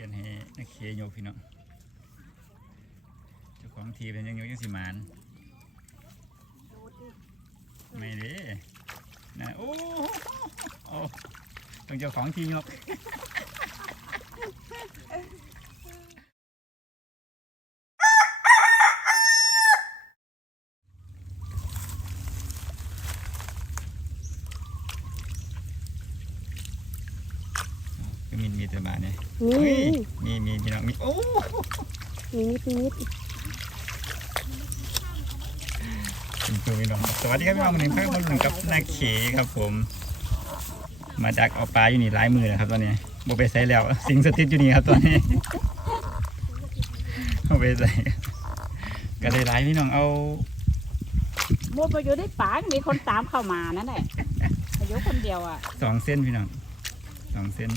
ลี่ยนให้นักเคยกพี่น้องเจ้าของทีเป็นยังยกยังสิมานไม่ดินะโอ้โหโอ้ต้องเจ้าของทียกมีมีแต่บาทเนี่ย นี่ เฮ้ยมีมีพี่น้องมีโอ้ มีนิดมีนิดคุณครูพี่น้องสวัสดีครับพี่น้องวันนี้พ่อคนหนึ่งกับนาเขครับผม มาจากเอาปลาอยู่นี่หลายมือนะครับตอนนี้โบไปใส่แล้ว สิงสถิตอยู่นี่ครับตอนนี้โบไปใส่ก็ได้หลายพี่น้องเอาโมไปอยู่ในป่ามีคนตามเข้ามานั่นแหละอายุคนเดียวอะสองเส้นพี่น้องสองเส้น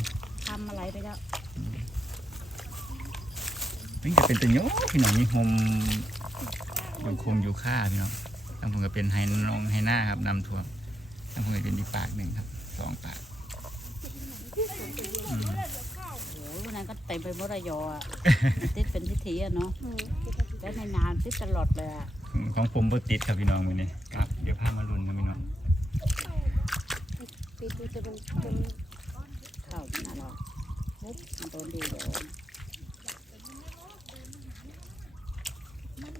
ทำอะไรไปแล้ว นี่จะเป็นตัวโยพี่น้องนี่โฮมอยู่คงอยู่ค่าพี่น้องทั้งผมก็เป็นไฮนองไฮหน้าครับนำท่วมทั้งผมก็เป็นอีกปากหนึ่งครับสองปากอืมโอ้ยวันนั้นก็เต็มไปหมดระยออะติดเป็นพิธีอะเนาะแล้วในนานติดตลอดเลยอะของผมบติดครับพี่น้องวันนี้ครับเดี๋ยวพามาลุ้นครับพี่น้องปีดูจะเป็นเป็นเข้าที่นั่นหรอปุ๊บมันโดนดีเดี๋ยว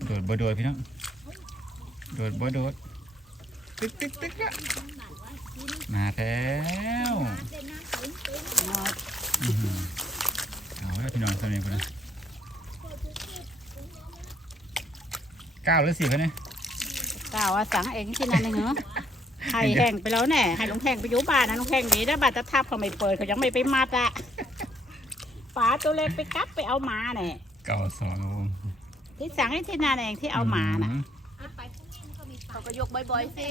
โดดบ่โดดพี่น้องโดดบ่โดดตึกตึกตึกอะมาแล้วเนาะอื้อหือเอาแล้วพี่น้องตัวนี้คนนะเก้าหรือสิบคะเนี่ยกล่าวว่าสั่งเองที่นั่นเองเหรอไข่แห้งไปแล้วแน่ให้ลุงแห้งไปอยู่บ้านนะลุงแห้งหนีแล้วบ้านตะทับเขาไม่เปิดเขายังไม่ไปมัดอะป๋าตัวเล็กไปกลับไปเอาหมาเนี่ยเก้าสองครับผม ที่สั่งให้ที่นั่นเองที่เอาหมาน่ะอืเขาก็ยกบ่อยๆสิ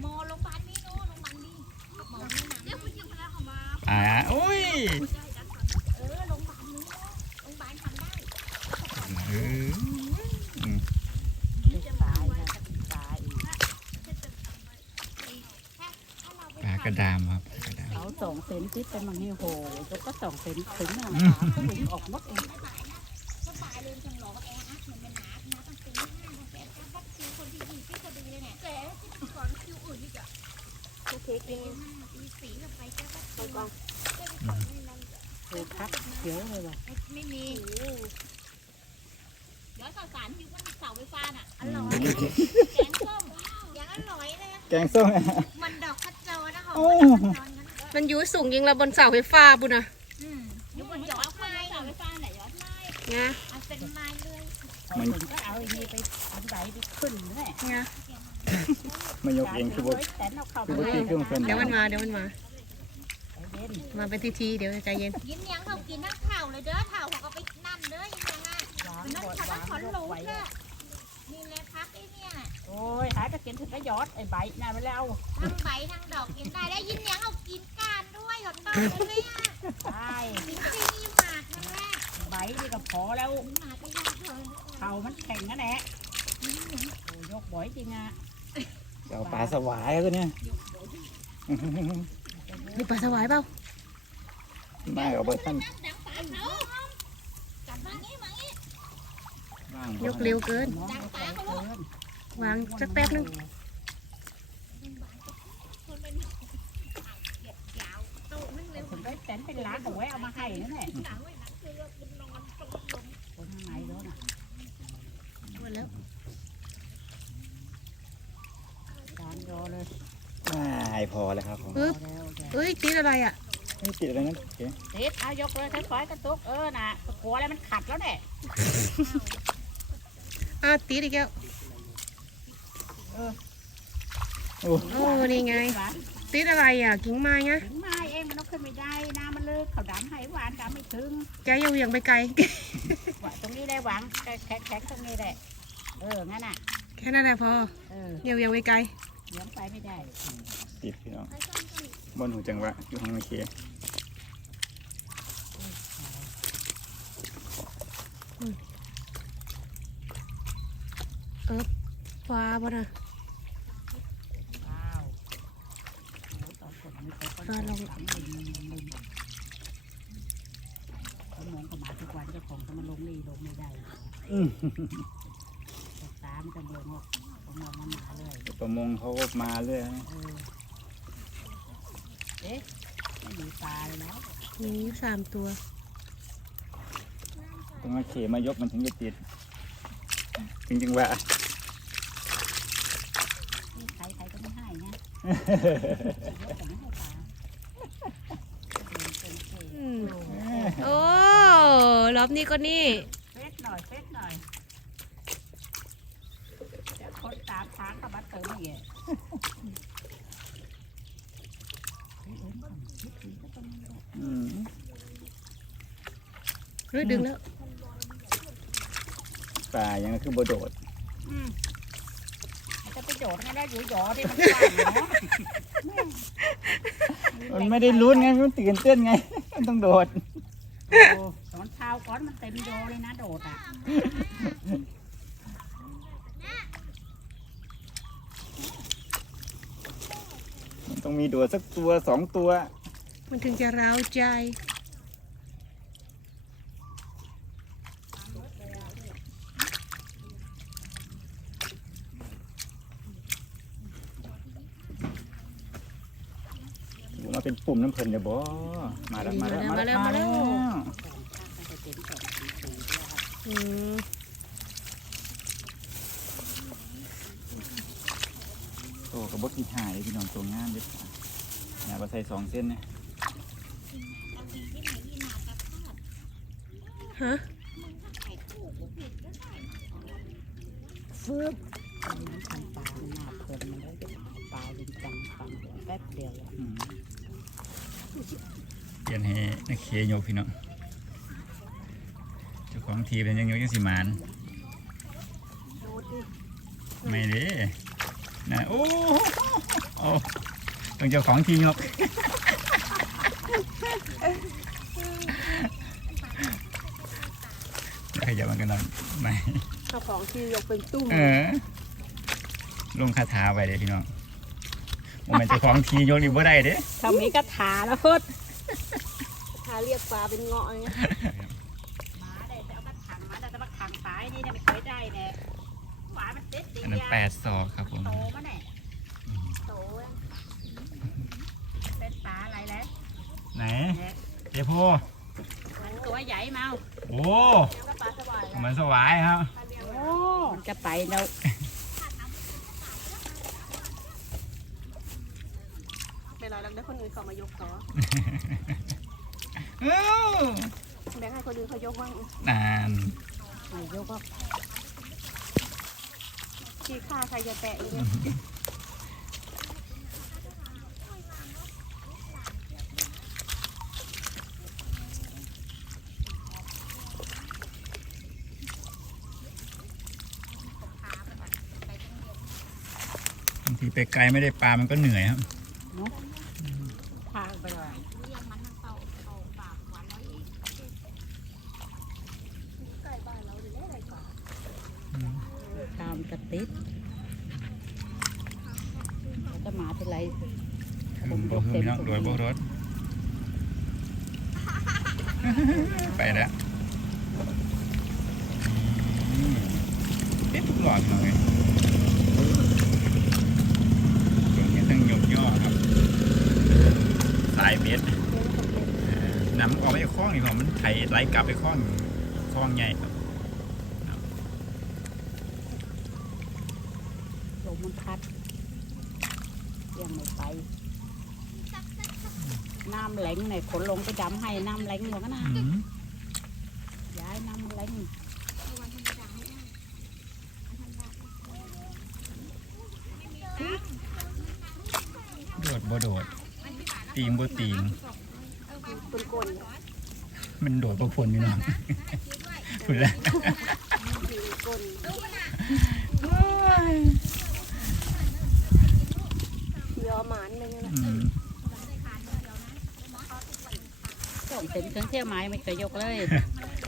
หมอโรงพยาบาลนี่เนาะโรงพยาบาลนี่หมอนี่นะเดี๋ยวคุณยิงมาแล้วเขามาอ่าอุ้ยเออโรงพยาบาลนี้เนาะโรงพยาบาลทำได้เอออืมตายนะตายอีกปลากระดามครับปลากระดามเขาสองเซนติดเป็นมังนี่โหแล้วก็สองเซนถึงอะอืมถึงออกหมดเอง กินห้าตีสี่ก็ไปแค่วัดคิวก่อนโหพักเดี๋ยวเลยว่ะไม่มีเดี๋ยวข่าวสารอยู่บนเสาไฟฟ้าน่ะอร่อยแกงส้มยังอร่อยเลยแกงส้มมันดอกคัดเจอนะคะโอ้มันอยู่สูงยิงเราบนเสาไฟฟ้าบุญนะอืมอยู่บนยอดไม้เสาไฟฟ้าไหนยอดไม้งะอันเป็นไม้เลยพอถึงก็เอาไอ้นี่ไปอันใดไปขึ้นแน่งะ มายกเองคือบ่แต่เอาเข้าคือไปบ่ตีเครื่องเพิ่นเดี๋ยวมันมาเดี๋ยวมันมาเย็นมาเป็นทีๆเดี๋ยวใจเย็นยิ้มยังเขากินทั้งเข่าเลยเด้อเข่าเขาก็ไปนั่นเด้อยิ้มยังอะวางมันนั่นบดเขาวางขอนยรู้กไว้เด้อนี่แหละพักไอ้เนี่ยโอ้ยหายไปกินถึงก็ยอดไอ้ใบน่ะไปแล้วทั้งใบทั้งดอกกินได้แล้วยิ้มยังเอากินก้านด้วยหยดต้นเลยอะใช่จริงจริงยิ้มหมากนั่นแหละใบนี่ก็พอแล้วหมากก็ยากเลยเขามันแข็งนะแหละโอ้ยกบ่อยจริงอะ เดี๋ยวปลาสวายตัวเนี้ยมีปลาสวายเปล่ามาเอาไปท่านดังฝาเขาจับมางี้มางี้บ้างยกเร็วเกินมองไปเกิน วางสักแป๊บนึงคนเป็นเก็บยาวโตมันเร็วถึงได้แสนเป็นล้านเอาไว้เอามาให้นั่นแหละหนังไว้หนังคือมันนอนตรงลงคนข้างในด้วยน่ะหมดแล้ว จาน รอเลยไม่พอแล้วครับผมปึ๊บรอแล้วแกเอ้ยติดอะไรอะไม่ติดอะไรนั่นโอเคติดเอายกเลยค่อยๆกระตุกเออน่ะกลัวอะไรมันขัดแล้วเนี่ยอะติดอีกแล้วโอ้โอ้นี่ไง ติดอะไรอะกิ่งไม้ไงถึงไม้เองมันต้องขึ้นไม่ได้น้ำมันลึกเขาดำให้หวานดำไม่ถึงแกอย่าเหวี่ยงไปไกลว่าตรงนี้ได้หวังแข็งแข็งตรงนี้แหละเอองั้นน่ะแค่นั้นแหละพอเอออย่าเหวี่ยงไปไกล เลี้ยงไปไม่ได้ติดพี่น้องบนหูจังหวะอยู่ห้องโอเคฟ้าบ่นะว้าวโอ้ตอนฝนมันตกก็ฟ้าลงหลังลิงลิงมาทุกวันเจ้าของก็มาลงนี่ลงไม่ได้อืมแต่ตามจะลงหรอ กผมมองมันหนาเลยประมงเขาก็มาเรื่อยเออเอ๊ะไม่มีปลาเลยแล้วมีอยู่สามตัว ต้องมาเขมายกมันถึงจะติดจริงๆว่า นี่ใครใครก็ไม่ให้นะยกแต่ไม่ให้ปลาเป็นเศษอืมโอ้รอบนี้ก็นี่เฟสหน่อยเฟสหน่อยเดี๋ยวคนตามทางกั บบัตเตอร์นี่ไงอืมเฮ้ยดึงแล้วปลายังคือบโดดอืมมันจะไปโยนให้ได้อยู่หยอที่มันกว้างเนาะมันไม่ได้ลุ้นไงมันตื่นเต้นไง มันต้องโดด โอ้ตอนเช้าก่อนมันเต็มโยเลยนะโดดอะ มัน ต้องมีโดดสักตัวสองตัว มันถึงจะร้าวใจมาเป็นปุ่มน้ำเพลินเดี๋ยวบอมาแล้วมาแล้วมาแล้วมาแล้วอืม โอ้ กระบอกที่หายพี่น้องตัวงามเด็ดขาดเนี่ยมาใส่สองเส้นเนี่ยฮะฟืบอันนั้นทำปลามันหนาเพลินมันได้ปลาจริงจังฟังหัวแป๊บเดียวอะอืมเปลี่ยนให้นักเคยกพี่น้องเจ้าของทีเป็นยังยกยังสิหมานไม่เด้ นะโอ้โอ้ต้องเจ้าของทียกขยับมันกันหน่อยไม่เจ้าของที่ยกเป็นตุ้มเออ ลงคาถาไปเลยพี่น้องโมเมนต์เจ้าของทีโยนอีกบ่ได้เด้ถ้ามีกระถาแล้วพุดหาเรียกปลาเป็นเงาะอย่างเงี้ย แปดศอกครับผมโตมาเนี่ยโตอะเป็นปลาอะไรแล้วไหนเจ้าโพมันตัวใหญ่เมาโอ้ก็ปลาสวายมันสวายครับโอ้มันจะไปแล้วเป็นไรแล้วได้คนอื่นเขามายกต่ออื้อแบงค์ให้คนอื่นเขายกบ้างนานไม่ยกก็ ที่ค่าใครจะแตะเลยบางทีไปไกลไม่ได้ปลามันก็เหนื่อยครับพาไปเลย เรียงมันทั้งเต่าเต่าปากหวานร้อยเอง ใกล้บ้านเราหรืออะไรกว่า ตามกระติดแล้วก็มาทีไรคือบ่คือพี่น้องโดยบ่รถ ไปแล้วอืมเต็มทุกหลอดเลยตรงนี้ต้องยกย่อครับ สายเบ็ดเอ่อนำออกไปคล้องอีกผมมันไถไหลกลับไปคล้องคล้องใหญ่ครับ มมันพัดยังไม่ไป น้ำแหลงเนี่ยขนลงไปดำให้น้ำแหลงหมดนะอืมย้ายน้ำแหลงวันธรรมดาไม่ได้วันธรรมดาโดดบ่โดดตีงบ่ตีงเป็นกลนมันโดดบ่พ้นพี่น้องพูดแล้ว กลนยอหมานเลยนี่แหละ อืม ส่งเต็มเครื่องเที่ยวไม้ไม่เคยยกเลย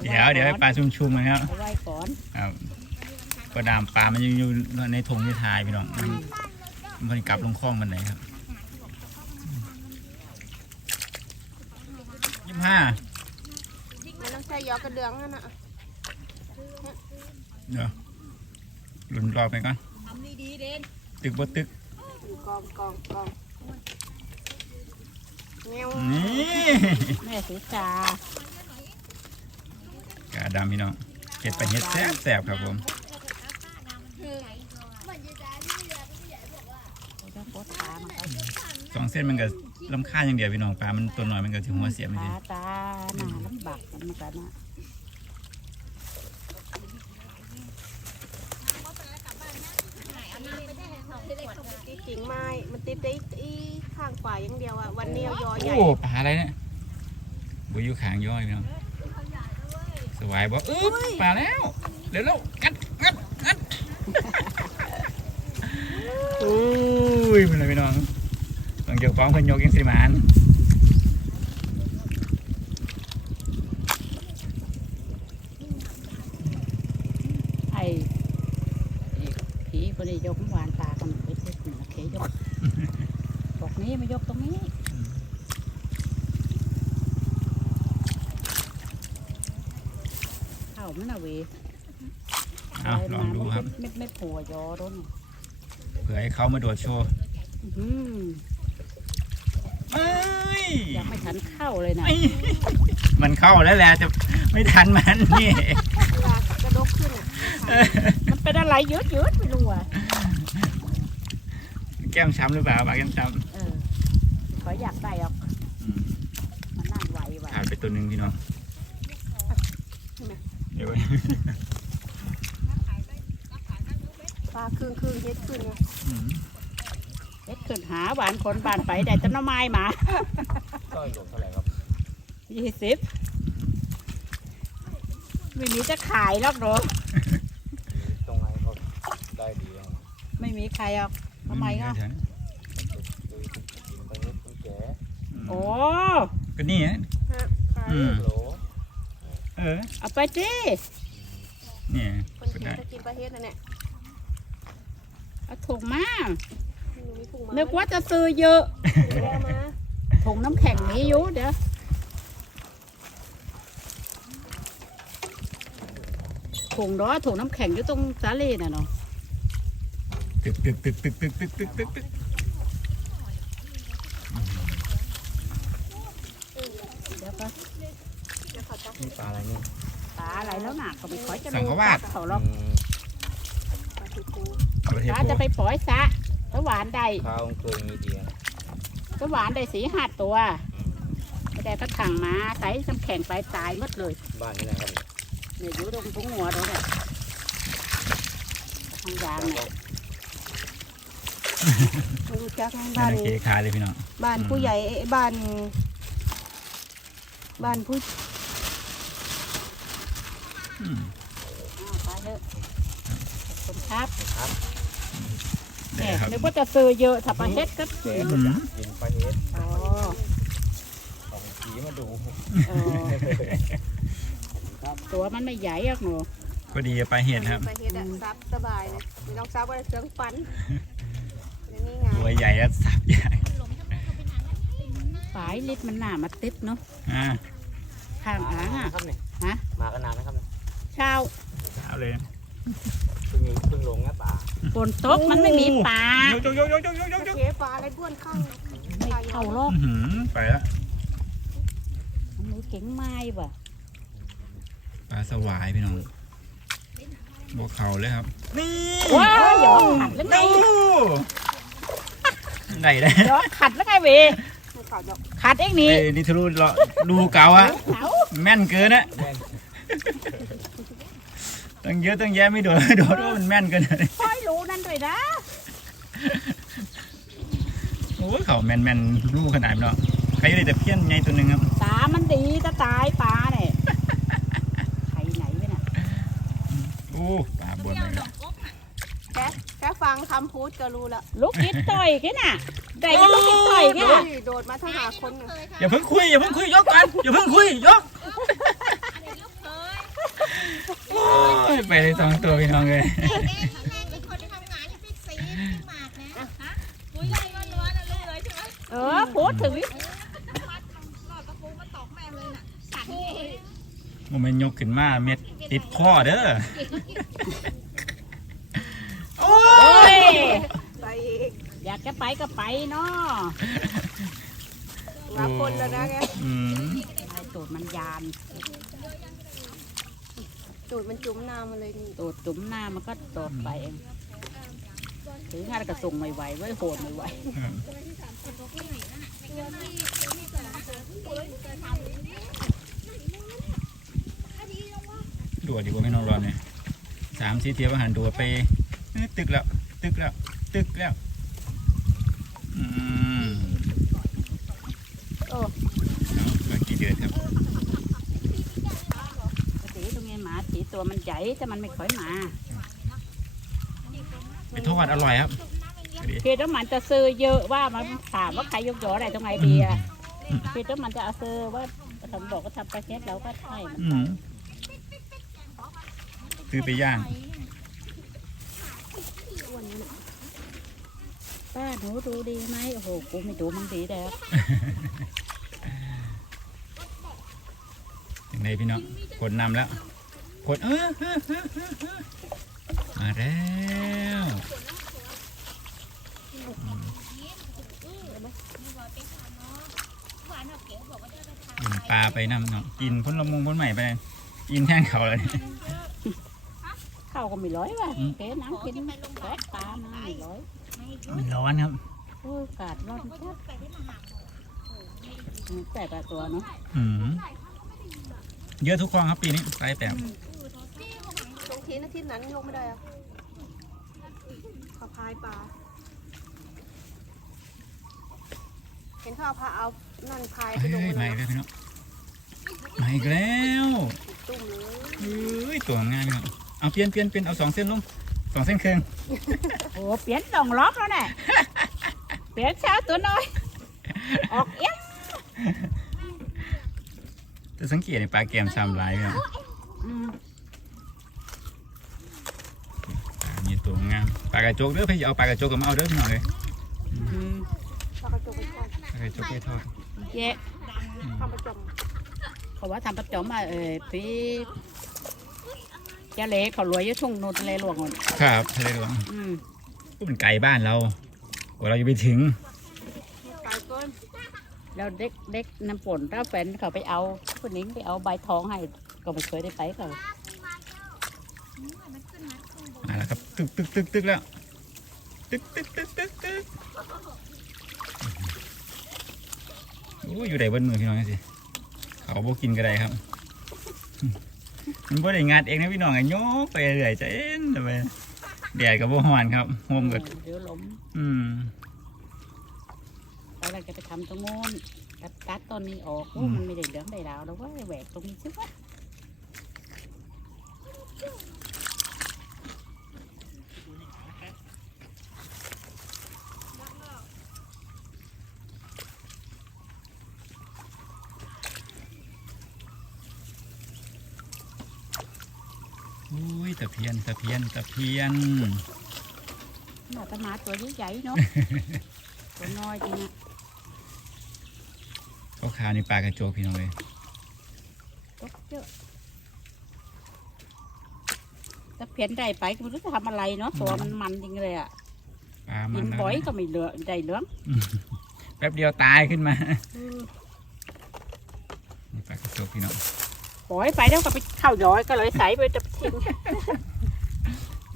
เดี๋ยวเดี๋ยวให้ปลาชุ่มๆนะครับเอาไว้ก่อนครับก็ดามปลามันยังอยู่ในธงที่ทายพี่น้องมันมันกลับลงคลองมันไหนครับยี่สิบห้าไม่ต้องใส่ยอกระเดืองนั่นน่ะเดี๋ยวลุ้นรอบไปก่อนทำดีๆเด่นตึกบ่ตึกอยู่กองกองกองเงี้ยว นี่แม่สีกากาดำพี่น้องเห็ดไปเห็ดแซ่บแซ่บครับผมเจ้าโคตรขามันก็สองเส้นมันก็ลำค่าญอย่างเดียวพี่น้องปลา มันตัวน้อยมันก็ถึงหัวเสียไม่ขาดีตาหน้าลำบากมันกันนะที่กิ่งไม้มันติดได้อี ข้างขวาอย่างเดียวอะวันเดียวยอใหญ่โอ้ปลาอะไรเนี่ยบุยอยู่ขางย่อยพี่น้องสวายบอกอึ๊บปลาแล้วเร็วๆงัดงัดงัดอุ้ยมันเลยพี่น้องต้องเกี่ยวฟ้องเพิ่นยกยังสิมานไอ้ผีคนนี้ยกหวานปลากันไปเช็ดหนึ่งเคยกบอ กนี้ไม่ยกตรงนี้เข้ามันเอาเวเอาลองดูครับไม่ไม่ผัวยอร้นเผื่อให้เขามาโดดโชว์อืมเอ้ยยังไม่ทันเข้าเลยนะไม่มันเข้าแล้วแหละจะไม่ทันมันนี่เวลากระดกขึ้นอะมันเป็นอะไรยืดยืดไม่รู้อะแก้มช้ำหรือเปล่าปากแก้มช้เออขออยากได้หรอกำอืมมันนั่งไหวไหวขาดไปตัวหนึ่งพี่น้องเดี๋ยวไว้ปลาครึ่งครึ่งเฮ็ดขึ้นไงอืมเฮ็ดขึ้นหาหวานคนบานไปได้ต้นไม้มาก็หลวงเท่าไหร่ครับยี่สิบไม่มีจะขายหรอกหรอตรงไหนเขาได้ดีอะไม่มีใครหรอกทำไมก็คือกินไปนิดต้องแก่ โอ้ก็นี่ฮะฮะขายอืมโหลเออเอาไปสิเนี่ยคนก็กินได้จะกินปลาเฮ็ดนั่นแหละเอาถุงมาหนูมีถุงมานึกว่าจะซื้อเยอะถุงมาถุงน้ำแข็งมีอยู่เดี๋ยวถุงเนาะถุงน้ำแข็งอยู่ตรงสาลีน่ะเนาะตึกตึกตึกตึกตึกตึกตึกตึกตึก เดี๋ยวก็ เดี๋ยวเขาจะ มีปลาอะไรนี่ ปลาอะไรแล้วน่ะก็ไม่ค่อยจะสังรู้ขวาจัดกเขาหรอกอืมปลาทูปูเอาไปเทปลาปูจะไปปล่อยซะตะหวานได้ข้าวเคยมีเดียตะหวานได้สีห้าตัวไม่ได้ก็ถังมาใส่น้ำแข็งไปตายหมดเลยบ้านนี่นะครับเนี่ยอยู่ตรงทุ่งหัวตรงเนี่ยทางยางเนี่ยไม่รู้จักนั่บ้านนโอเคขาเลยพี่น้องบ้านผู้ใหญ่เอ้ยบ้าน บ้านผู้อืมอ้าว ไปเถอะขอบคุณครับครับแหได้มครับนึกว่าจะซื้อเยอะถ้าปลาเฮ็ดก็แก่อืมกินปลาเฮ็ดอ๋อของผีมาดูเออตัวมันไม่ใหญ่หรอกหนูก็ดีไปเห็ดครับปลาเฮ็ดอะซับสบายเลยไม่ต้องซับอะไรเครื่องฟันอย่างนี้ไงตัวใหญ่แล้วสับใหญ่ฝายลิตรมันหนามาติดเนาะอ่าข้างอ่างอะครับเนี่ยฮะมากันนานนะครับเนี่ยเช้าเอาเลยเพิ่งเพิ่งลงนะป่าฝนตกมันไม่มีปลายกยกยกยกยกยกยกยกเก๋ปลาอะไรบ้วนข้างไม่เข้าหรอกอื้อหือไปแล้วมันมีเก่งไม้ว่ะปลาสวายพี่น้องบวกเขาเลยครับ นี่ว้าวหยอกขัดแล้วไงไหนได้หยอกขัดแล้วไงเวภูเขาจะขัดเองนี่เอ้ยนี่ทะลุเลาะดูเก่าอะเขาแม่นเกินนะแม่น ตั้งเยอะตั้งแยะไม่โดนโดนว่ามันแม่นเกินเลยค่อยรู้นั่นด้วยนะโอ้ยเขาแม่นแม่นรูขนาดนี้เนาะใครเลยแต่เพี้ยนไงตัวหนึ่งครับตามันดีจะตายปลาเนี่ยใครไหนวะเนี่ยโอ้ปลาบนเลยนะแค่แค่ฟังคำพูดก็รู้ละลูกคิดต่อยแค่น่ะได้ก็ลูกคิดต่อยแค่โอ้น่ะยโดดมาทั้งหาคนน่ะอย่าเพิ่งคุยอย่าเพิ่งคุยยกกันอย่าเพิ่งคุยยกโอ้ ไปเลยสองตัวพี่น้องเลยเออโพสถึงมันยกขึ้นมาเม็ดติดข้อเด้อ โอ้ยไปอยากจะไปก็ไปเนาะรับคนแล้วนะแกตูดมันยาน ตูดมันจุ่มน้ำมาเลยนี่ตูดจุ่มน้ามันก็โดดไปเองถืองานกระส่งไม่ไหวไว้โหดไม่ไหวดูดีกว่าไม่นอนรอนเนี่ยสามสี่เทียบอาหารดูไปตึกแล้ว ตึกแล้ว ตึกแล้วอืมโอ้กี้เดือนครับ สีตรงนี้หมาสี ตัวมันใหญ่แต่มันไม่ค่อยมาไปทอดอร่อยครับดูดิคือแล้วมันจะซื้อเยอะว่ามันถามว่าใครยกยออะไรตรงไหนดีอะอืมคือแล้วมันจะเอาซื้อว่าทำบอกก็ทำไปเฮ็ดเราก็ให้มันอืมซื้อไปย่างป้าหนูดูดีไหมโอ้โหกูไม่ดูมันดีแล้วอย่างไรพี่น้องกดนำแล้ว กดเออเออเออเออเออมาแล้วอืมปลาไปนำเนาะกินพ้นละมงพ้นใหม่ไปเลยกินแท่งเขาเลยข้าวก็ไม่ร้อยว่ะอืมเก๋น้ำกินแกะปลามาไม่ร้อยมันร้อนครับโอ้ยอากาศร้อนจัดแต่ละตัวเนาะอืมเยอะทุกคลองครับปีนี้ปลายแปมตรง ที่นาที่นั้นลงไม่ได้อะเขาพายปลา เห็นเขาเอาพาเอา นั่นพายไปเฮ้ลงยมามาแล้อีวกแล้วพี่น้องมาอีกแล้วตุ่มเลยเฮ้ยตัวงามพี่น้องเอาเปลี่ยนเปลี่ยนเปลี่ยนเอาสองเส้นลงสองเส้นครึ่งโอ้เปลี่ยนสองรอบแล้วเนี่ยเปลี่ยนเช้าตัวน้อย ออกเอี้ยงจะสังเกตในปลาแกมซ้ำลายพี่น้องอืม ปลามีตัวงามปลากระจกเด้อพี่เอาปลากระจกกับมาเอาเด้อพี่น้องเลยอืมปลากระจกไปทอดปลากระจกไปทอดเจ๊ทำประจมเขาว่าทำประจอมมาเออพี่เจ้าเล็กเขารวยอยี่ทุ่งนูนทะเลหลวงหมดครับทะเลหลวงอืมก็เป็นไก่บ้านเรากว่าเราจะไปถึงปลายก้นแล้วเด็กเด็กน้ำฝนถ้าแฟนเขาไปเอาคนนี้ไปเอาใบทองให้ก็ไม่เคยได้ไปเขา มาแล้วครับ ตึกตึกตึกตึกแล้วตึกตึกตึกตึกตึกโอ้ยอยู่ไหนบนมือพี่น้องสิเขาบ่กินก็ได้ครับ มันบ่ได้งัดเองนะพี่น้องไอ้โยกไปเรื่อยจะเอ็นไปแดดกับบ่ฮ้อนครับโฮมกับเดี๋ยวล้มอืมแล้วเราจะไปทำตรงโน้นตัดตัดต้นนี้ออกโอ้มันไม่ได้เหลืองได้ดาวแล้วเว่าแหวกตรงนี้ซึวะ อุ้ยตะเพียนตะเพียนตะเพียนน่าจะมาตัวใหญ่ๆเนาะ ตัวน้อยจริงอะเขาขาวนี่ปลากระโจกพี่น้องเลยตกเยอะถ้าเพี้ยนได้ไปก็ไม่รู้จะทำอะไรเนาะตัวมันมันจริงเลยอะปลามักินนนะบ่อยก็ไม่เหลือได้เหลืองแป๊บเดียวตายขึ้นมานี่ปลากระโจกพี่น้อง ปล่อยไปแล้วก็ไปเข้าย้อยก็เลยใส่ไปจะทิ้ง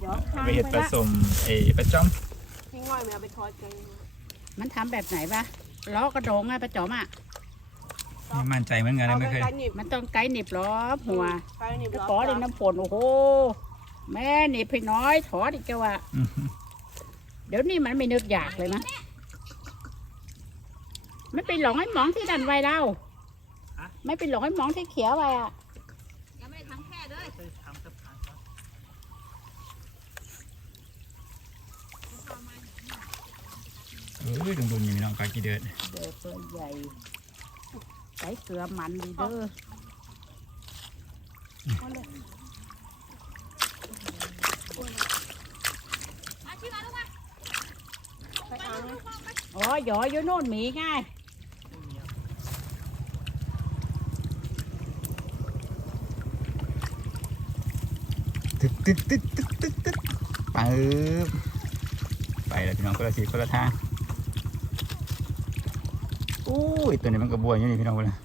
ย้อยข้างไปเห็ดไปผละสมเอประจอมพี่ง่อยไม่เอาไปทอดกันมันทำแบบไหนปะล้อกระโดงอะประจอมอะไม่มั่นใจเหมือนกันนะเอาไม่ไปเคยไกลหนีบมันต้องไกด์หนีบล้อหัวไกลหนีบแล้วล้อปอดินน้ำฝนโอ้โห แม่หนีบพี่น้อยถอดอีกแกว่าอืมเดี๋ยวนี้มันไม่นึกอยากเลยนะไม่ไปหลงไอ้หมองที่ดันไว้เราไม่ไปหลงไอ้หมองที่เขียวไว้อะยังไม่ได้ทำแค่เลย เอ้ยดุมๆอยู่พี่น้องปลากี่เดือนเดือตัวใหญ่ใส่เกลือมันดีเด้อมาชิมาลูกมาไปเอานะอ๋อหยออยู่โน่นหมีไงตึ๊กตึ๊กตึ๊กตึ๊กตึ๊กตึ๊กปึ๊บไปแล้วพี่น้องคนละทีคนละทาง อู้ยตัวนี้มันกระบวนอยู่นี่พี่น้องเลย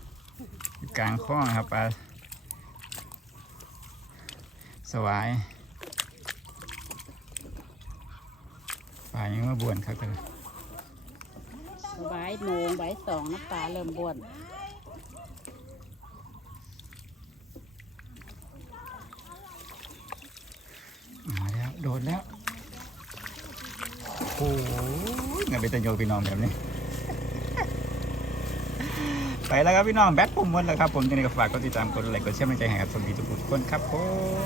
อยู่กลางคลองนะครับปลาสวายปลายังมาบวนครับกันใบายโมงใบายสองน้ำตาเริ่มบ้วนมาแล้วโดดแล้วโอ้โหงานเป็นตะโยพี่น้องแบบนี้ ไปแล้วครับพี่น้องแบทผมหมดแล้วครับผมยังไงก็ฝากกดติดตามกดไลค์กดแชร์กำลังใจให้กับสมดีทุกคนครับผม